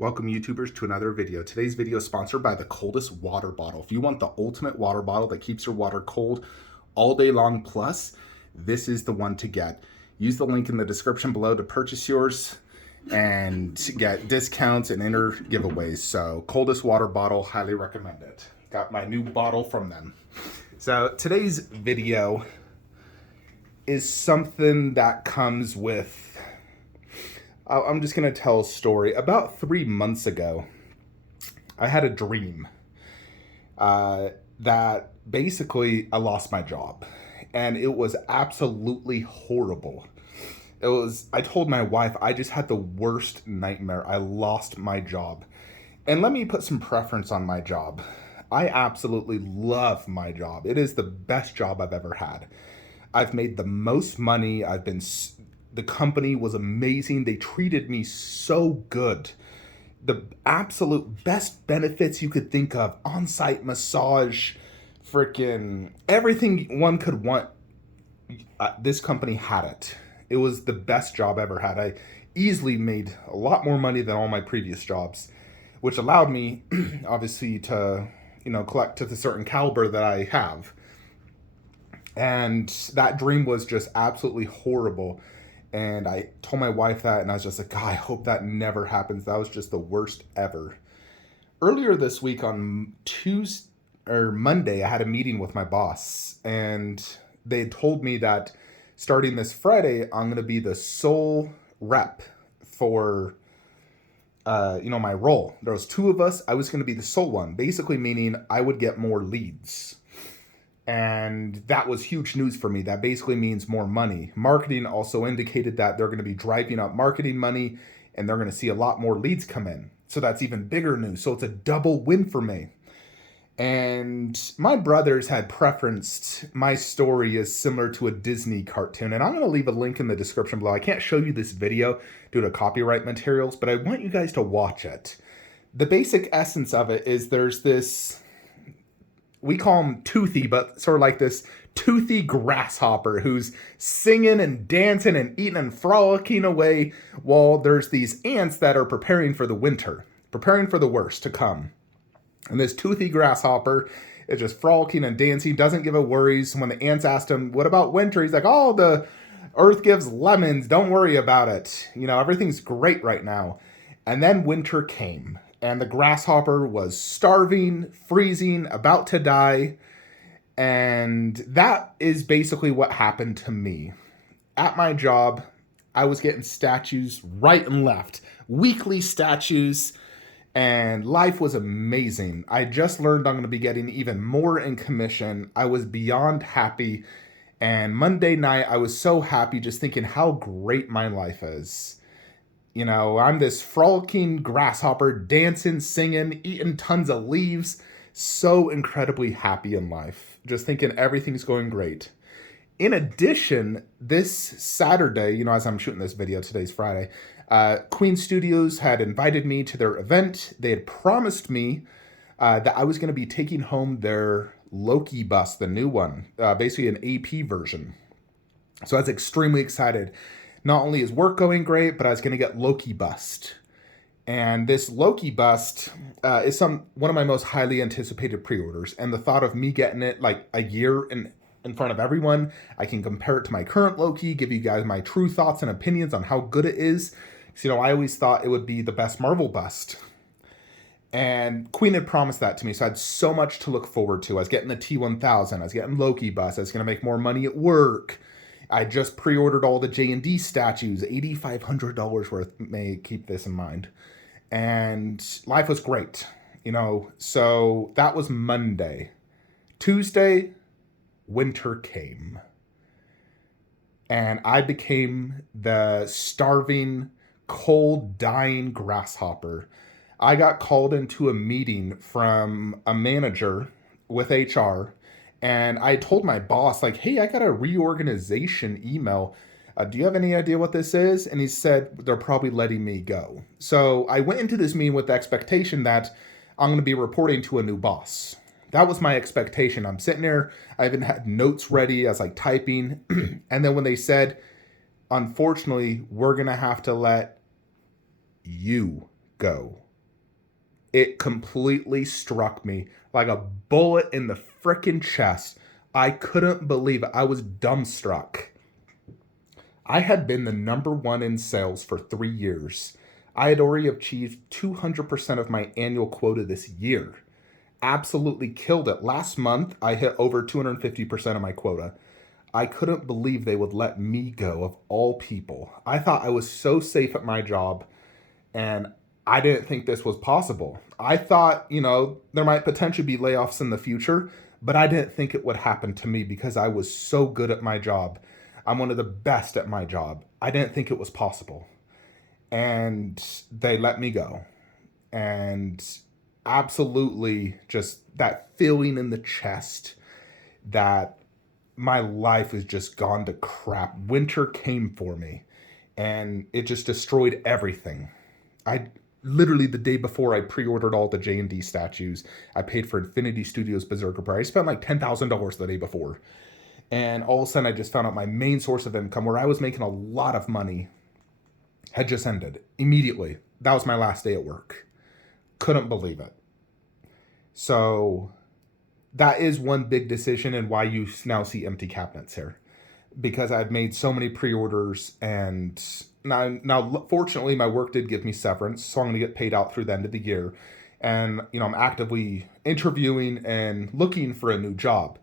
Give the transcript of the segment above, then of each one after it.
Welcome YouTubers to another video. Today's video is sponsored by the coldest water bottle. If you want the ultimate water bottle that keeps your water cold all day long plus, this is the one to get. Use the link in the description below to purchase yours and get discounts and enter giveaways. So coldest water bottle, highly recommend it. Got my new bottle from them. So today's video is something that comes with, I'm just going to tell a story. About 3 months ago, I had a dream that basically I lost my job. And it was absolutely horrible. I told my wife, I just had the worst nightmare. I lost my job. And let me put some preference on my job. I absolutely love my job. It is the best job I've ever had. I've made the most money. The company was amazing. They treated me so good. The absolute best benefits you could think of. On-site massage, freaking everything one could want. This company had it. It was the best job I ever had. I easily made a lot more money than all my previous jobs, which allowed me, obviously, to, collect to the certain caliber that I have. And that dream was just absolutely horrible. And I told my wife that, and I was just like, God, I hope that never happens. That was just the worst ever. Earlier this week on Monday, I had a meeting with my boss, and they had told me that starting this Friday, I'm going to be the sole rep for, my role. There was 2 of us. I was going to be the sole one, basically meaning I would get more leads. And that was huge news for me. That basically means more money. Marketing also indicated that they're going to be driving up marketing money and they're going to see a lot more leads come in. So that's even bigger news. So it's a double win for me. And my brothers had preferenced my story as similar to a Disney cartoon. And I'm going to leave a link in the description below. I can't show you this video due to copyright materials, but I want you guys to watch it. The basic essence of it is there's this, we call him Toothy, but sort of like this toothy grasshopper who's singing and dancing and eating and frolicking away while there's these ants that are preparing for the winter, preparing for the worst to come. And this toothy grasshopper is just frolicking and dancing, doesn't give a worries. When the ants asked him, what about winter? He's like, oh, the earth gives lemons. Don't worry about it. Everything's great right now. And then winter came. And the grasshopper was starving, freezing, about to die. And that is basically what happened to me. At my job, I was getting statues right and left. Weekly statues. And life was amazing. I just learned I'm going to be getting even more in commission. I was beyond happy. And Monday night, I was so happy just thinking how great my life is. I'm this frolicking grasshopper, dancing, singing, eating tons of leaves, so incredibly happy in life, just thinking everything's going great. In addition, this Saturday, as I'm shooting this video, today's Friday, Queen Studios had invited me to their event. They had promised me that I was going to be taking home their Loki bus, the new one, basically an AP version. So I was extremely excited. Not only is work going great, but I was going to get Loki bust. And this Loki bust is one of my most highly anticipated pre-orders. And the thought of me getting it like a year in front of everyone, I can compare it to my current Loki, give you guys my true thoughts and opinions on how good it is. Because, I always thought it would be the best Marvel bust. And Queen had promised that to me, so I had so much to look forward to. I was getting the T-1000, I was getting Loki bust, I was going to make more money at work. I just pre-ordered all the J&D statues, $8,500 worth, may keep this in mind. And life was great, so that was Monday. Tuesday, winter came. And I became the starving, cold, dying grasshopper. I got called into a meeting from a manager with HR. And I told my boss, like, hey, I got a reorganization email. Do you have any idea what this is? And he said, they're probably letting me go. So I went into this meeting with the expectation that I'm going to be reporting to a new boss. That was my expectation. I'm sitting there. I even had notes ready. I was like typing. And then when they said, unfortunately, we're going to have to let you go. It completely struck me like a bullet in the frickin' chest. I couldn't believe it. I was dumbstruck. I had been the number one in sales for 3 years. I had already achieved 200% of my annual quota this year. Absolutely killed it. Last month, I hit over 250% of my quota. I couldn't believe they would let me go, of all people. I thought I was so safe at my job, and I didn't think this was possible. I thought, there might potentially be layoffs in the future, but I didn't think it would happen to me because I was so good at my job. I'm one of the best at my job. I didn't think it was possible. And they let me go. And absolutely just that feeling in the chest that my life has just gone to crap. Winter came for me and it just destroyed everything. I literally the day before I pre-ordered all the J&D statues. I paid for Infinity Studios Berserker Pride. I spent like $10,000 the day before. And all of a sudden I just found out my main source of income where I was making a lot of money had just ended immediately. That was my last day at work. Couldn't believe it. So that is one big decision and why you now see empty cabinets here. Because I've made so many pre-orders, and now fortunately my work did give me severance, so I'm going to get paid out through the end of the year. And I'm actively interviewing and looking for a new job.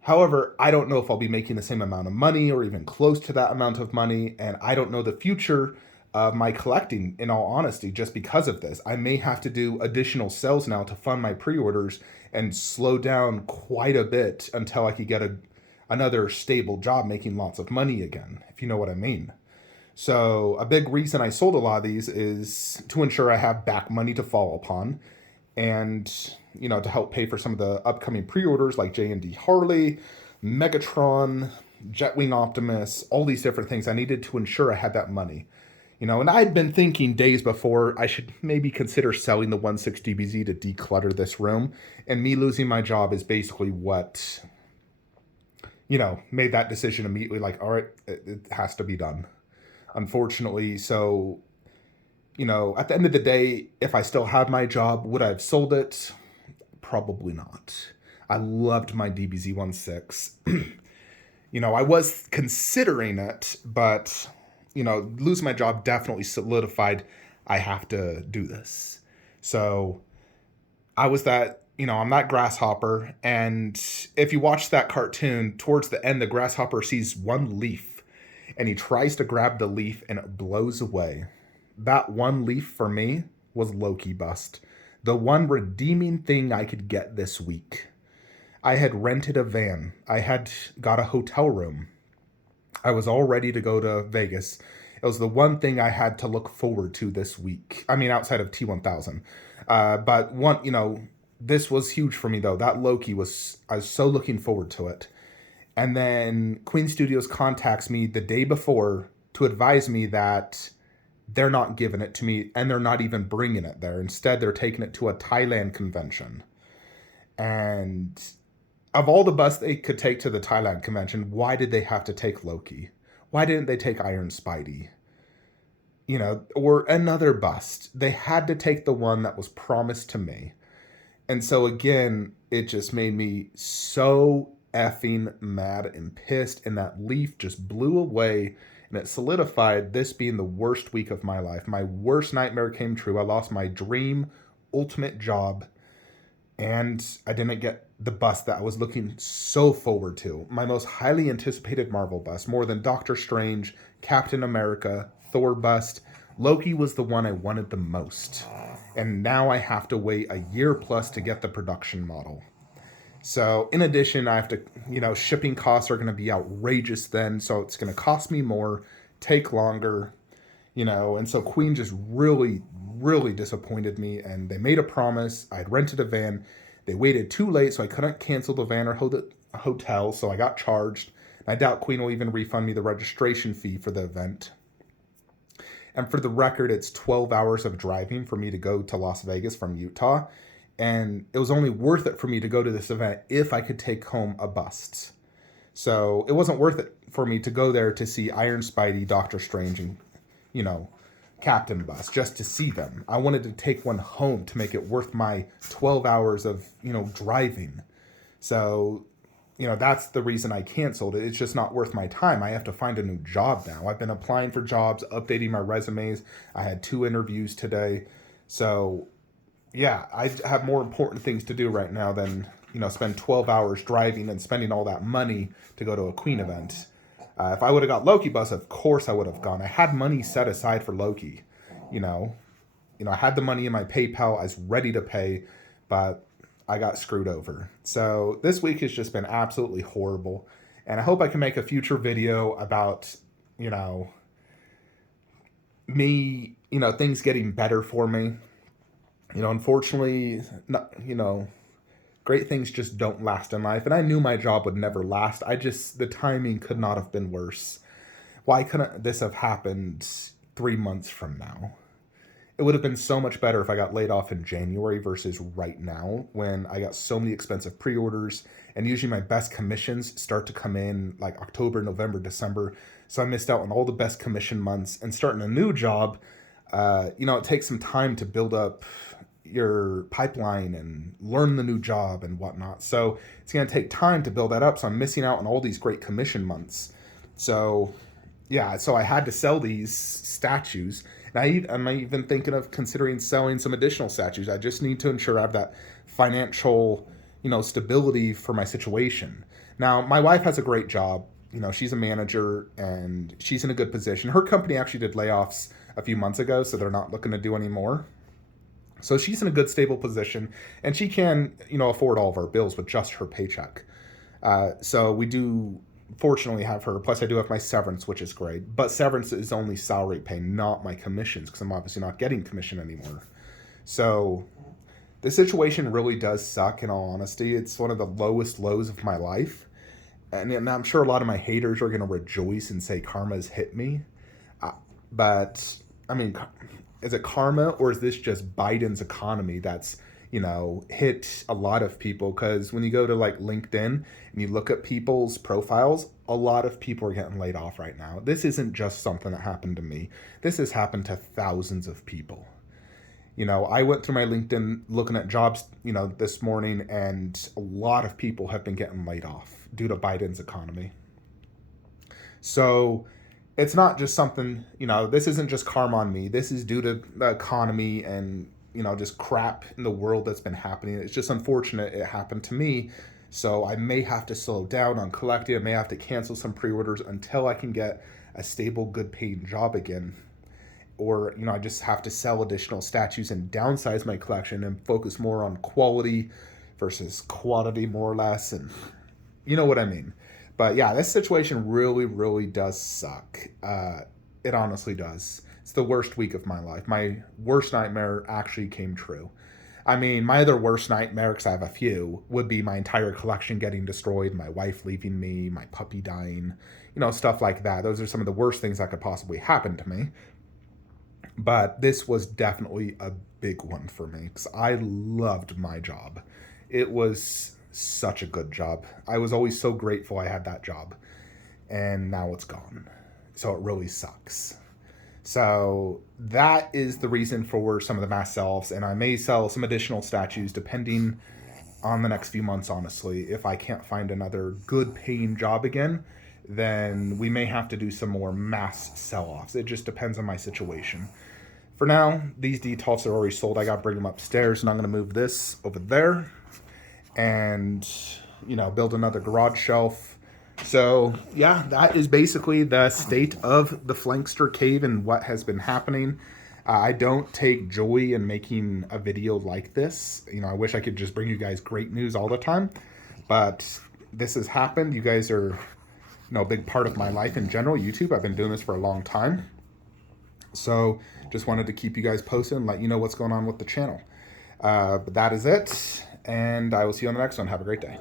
However, I don't know if I'll be making the same amount of money or even close to that amount of money, and I don't know the future of my collecting, in all honesty, just because of this. I may have to do additional sales now to fund my pre-orders and slow down quite a bit until I could get another stable job making lots of money again, if you know what I mean. So a big reason I sold a lot of these is to ensure I have back money to fall upon, and to help pay for some of the upcoming pre-orders like J&D Harley, Megatron, Jetwing Optimus, all these different things. I needed to ensure I had that money. And I'd been thinking days before I should maybe consider selling the 160BZ to declutter this room. And me losing my job is basically what, made that decision immediately. Like, all right, it has to be done. Unfortunately, so, at the end of the day, if I still had my job, would I have sold it? Probably not. I loved my DBZ-16. I was considering it, but losing my job definitely solidified I have to do this. So I was I'm that grasshopper. And if you watch that cartoon, towards the end, the grasshopper sees one leaf and he tries to grab the leaf and it blows away. That one leaf for me was Loki bust. The one redeeming thing I could get this week. I had rented a van. I had got a hotel room. I was all ready to go to Vegas. It was the one thing I had to look forward to this week. I mean, outside of T1000. But this was huge for me though. That Loki I was so looking forward to it. And then Queen Studios contacts me the day before to advise me that they're not giving it to me and they're not even bringing it there. Instead, they're taking it to a Thailand convention. And of all the busts they could take to the Thailand convention, why did they have to take Loki? Why didn't they take Iron Spidey? Or another bust. They had to take the one that was promised to me. And so again, it just made me so effing mad and pissed, and that leaf just blew away, and it solidified this being the worst week of my life. My worst nightmare came true. I lost my dream ultimate job, and I didn't get the bust that I was looking so forward to. My most highly anticipated Marvel bust, more than Doctor Strange, Captain America, Thor bust. Loki was the one I wanted the most. And now I have to wait a year plus to get the production model. So in addition, I have to, shipping costs are going to be outrageous then. So it's going to cost me more, take longer, and so Queen just really, really disappointed me. And they made a promise. I had rented a van. They waited too late, so I couldn't cancel the van or hotel. So I got charged. I doubt Queen will even refund me the registration fee for the event. And for the record, it's 12 hours of driving for me to go to Las Vegas from Utah. And it was only worth it for me to go to this event if I could take home a bust. So it wasn't worth it for me to go there to see Iron Spidey, Doctor Strange, and, captain bus just to see them. I wanted to take one home to make it worth my 12 hours of, driving. So, that's the reason I canceled it. It's just not worth my time. I have to find a new job now. I've been applying for jobs, updating my resumes. I had 2 interviews today. So, yeah, I have more important things to do right now than, spend 12 hours driving and spending all that money to go to a Queen event. If I would have got Loki bus, of course I would have gone. I had money set aside for Loki. You know, I had the money in my PayPal. I was ready to pay, but I got screwed over. So this week has just been absolutely horrible. And I hope I can make a future video about, me, things getting better for me. Unfortunately, not, great things just don't last in life. And I knew my job would never last. The timing could not have been worse. Why couldn't this have happened 3 months from now? It would have been so much better if I got laid off in January versus right now when I got so many expensive pre-orders. And usually my best commissions start to come in like October, November, December. So I missed out on all the best commission months. And starting a new job, it takes some time to build up your pipeline and learn the new job and whatnot. So it's going to take time to build that up. So I'm missing out on all these great commission months. So yeah, so I had to sell these statues. And I'm even thinking of considering selling some additional statues. I just need to ensure I have that financial, stability for my situation. Now, my wife has a great job. She's a manager and she's in a good position. Her company actually did layoffs a few months ago, so they're not looking to do any more. So she's in a good, stable position, and she can, afford all of our bills with just her paycheck. So we do, fortunately, have her. Plus, I do have my severance, which is great. But severance is only salary pay, not my commissions, because I'm obviously not getting commission anymore. So the situation really does suck, in all honesty. It's one of the lowest lows of my life. And I'm sure a lot of my haters are going to rejoice and say karma's hit me. But, I mean, is it karma, or is this just Biden's economy that's, hit a lot of people? Because when you go to like LinkedIn and you look at people's profiles, a lot of people are getting laid off right now. This isn't just something that happened to me. This has happened to thousands of people. I went through my LinkedIn looking at jobs, this morning, and a lot of people have been getting laid off due to Biden's economy. So it's not just something, this isn't just karma on me. This is due to the economy and, just crap in the world that's been happening. It's just unfortunate it happened to me. So I may have to slow down on collecting. I may have to cancel some pre-orders until I can get a stable, good paying job again. Or, I just have to sell additional statues and downsize my collection and focus more on quality versus quantity, more or less. And you know what I mean. But yeah, this situation really, really does suck. It honestly does. It's the worst week of my life. My worst nightmare actually came true. I mean, my other worst nightmare, because I have a few, would be my entire collection getting destroyed, my wife leaving me, my puppy dying, stuff like that. Those are some of the worst things that could possibly happen to me. But this was definitely a big one for me because I loved my job. It was such a good job. I was always so grateful I had that job. And now it's gone. So it really sucks. So that is the reason for some of the mass sell-offs. And I may sell some additional statues depending on the next few months, honestly. If I can't find another good paying job again, then we may have to do some more mass sell-offs. It just depends on my situation. For now, these detolfs are already sold. I got to bring them upstairs, and I'm going to move this over there and, build another garage shelf. So, yeah, that is basically the state of the Flankster cave and what has been happening. I don't take joy in making a video like this. I wish I could just bring you guys great news all the time. But this has happened. You guys are, a big part of my life in general. YouTube, I've been doing this for a long time. So, just wanted to keep you guys posted and let you know what's going on with the channel. But that is it. And I will see you on the next one. Have a great day.